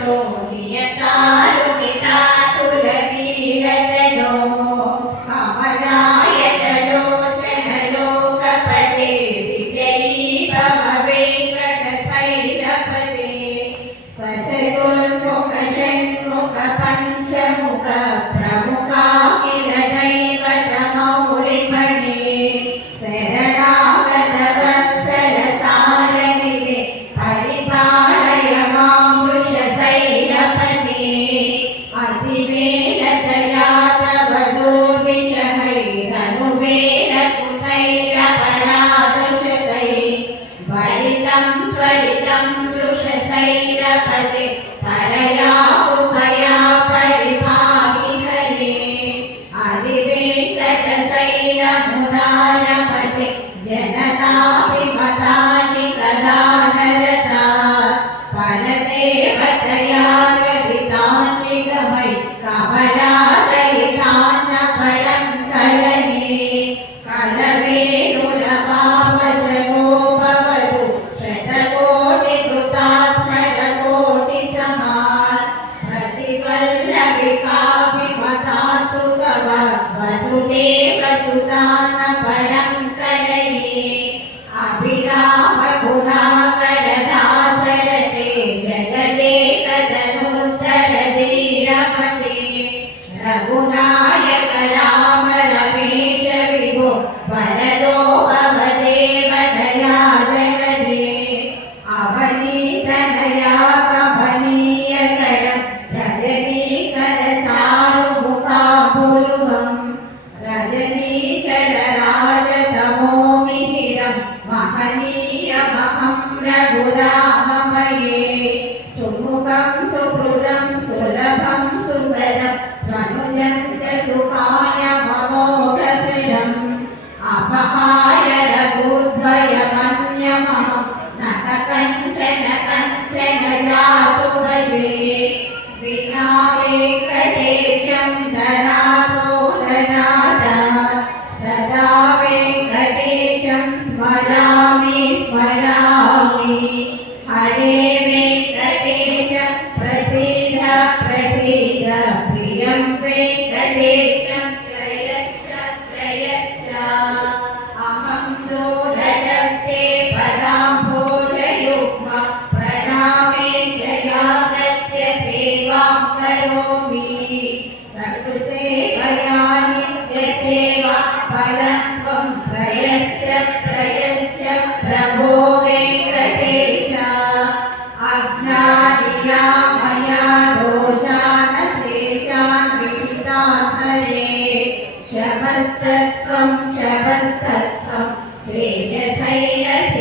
तो नियतारुणिता तुलवीरतनो कमलायतलोचन लोकपते विजयी भव वेङ्कटशैलपते सचतुर्मुख षण्मुख पञ्चमुख प्रमुखाखिल दैवतमौलिमणे शरणागत वत्सल सारनिधे परिपालय मां वृषशैलपते अतिवेलतया तव दुर्विषहैरनुवेलकुतैरपराधशतैः भरितं त्वरितं वृषशैलपते परया कृपया परिपाहि हरे अधिवेङ्कटशैलमुदारपते जनताभिमतानि कदा नरता परदेवतया गदितान् निगमै कमलादयितान्न परं कलये कलवेणुरवावचनो भवतु शतकोटिकृता स्मरकोटिसमा प्रतिवल्लविकाभिमता सुभव वसुदेवसुतान्न परं कलये अभिरामगुणाकरदासरते जगदेकधनुर्धरधीरपते रघुनायक राम रमेश विभो वरदो भवदेव दया जगदे अवनीतनया कमनीयकरं रजनीकर चारुमुखाम्बुरुहं रजनीशरराजतमोमिहिरं महनीयमहं रघुराममये सुमुखं सुहृदं सुलभं सुभदं स्वनुजं च सुखाय ममोघशिरम् अपहाय रघुद्वयमन्यमहं नत कञ्चन कञ्चन जातु भजे विना वेङ्कटेशं धनातो धनादात् सदा वेङ्कटेशं स्मरामि स्मरामि हरे वेङ्कटेश प्रसीद प्रसीद प्रियं वेङ्कटेशं प्रयच्छ प्रयच्छ अहं दूरजस्ते पदाम्भोजयुग्म प्रणामेश्च यागत्य सेवां करोमि सकृसेवया नित्यसेवा फलं त्वं प्रयच्छ प्रयच्छ प्रभो वेङ्कटेश अज्ञानिया मया दोषान् शेषान् विहितान् हरे शमस्तत्वं शमस्तत्वं शेषशैलशिखामणि